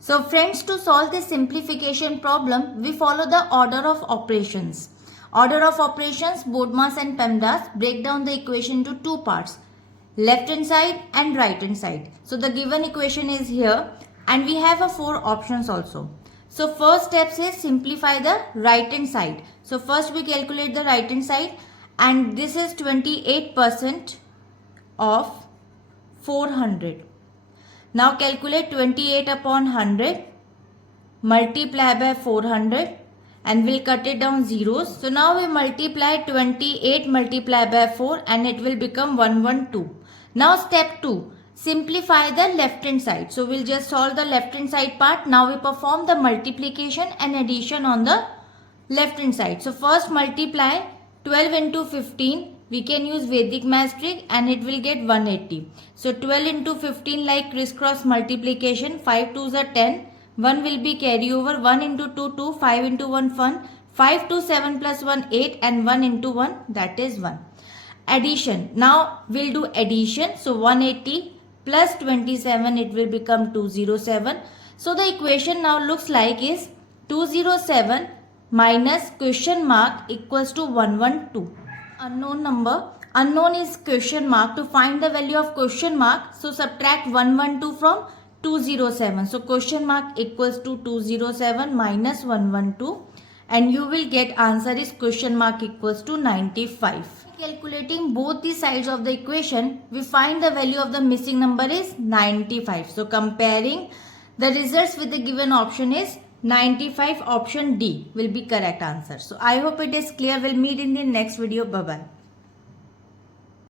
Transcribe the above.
So friends, to solve this simplification problem, we follow the order of operations. Order of operations, BODMAS and PEMDAS break down the equation into two parts, left hand side and right hand side. So the given equation is here and we have a four options also. So first steps is simplify the right hand side. So first we calculate the right hand side and this is 28% of 400. Now calculate 28 upon 100 multiply by 400 and we'll cut it down zeros. So now we multiply 28 multiply by 4 and it will become 112. Now step 2, simplify the left hand side. So we'll just solve the left hand side part. Now we perform the multiplication and addition on the left hand side. So first multiply 12 into 15. We can use Vedic math trick and it will get 180. So 12 into 15 like crisscross multiplication, 5 2s are 10. 1 will be carry over, 1 into 2 2, 5 into 1 1, 5 to 7 plus 1 8 and 1 into 1 that is 1. Addition, now we'll do addition. So 180 plus 27 it will become 207. So the equation now looks like is 207 minus question mark equals to 112. Unknown number, unknown is question mark. To find the value of question mark, so subtract 112 from 207. So question mark equals to 207 minus 112 and you will get answer is question mark equals to 95. Calculating both the sides of the equation, we find the value of the missing number is 95. So comparing the results with the given option is 95, option D will be correct answer. So I hope it is clear. We'll meet in the next video. Bye bye.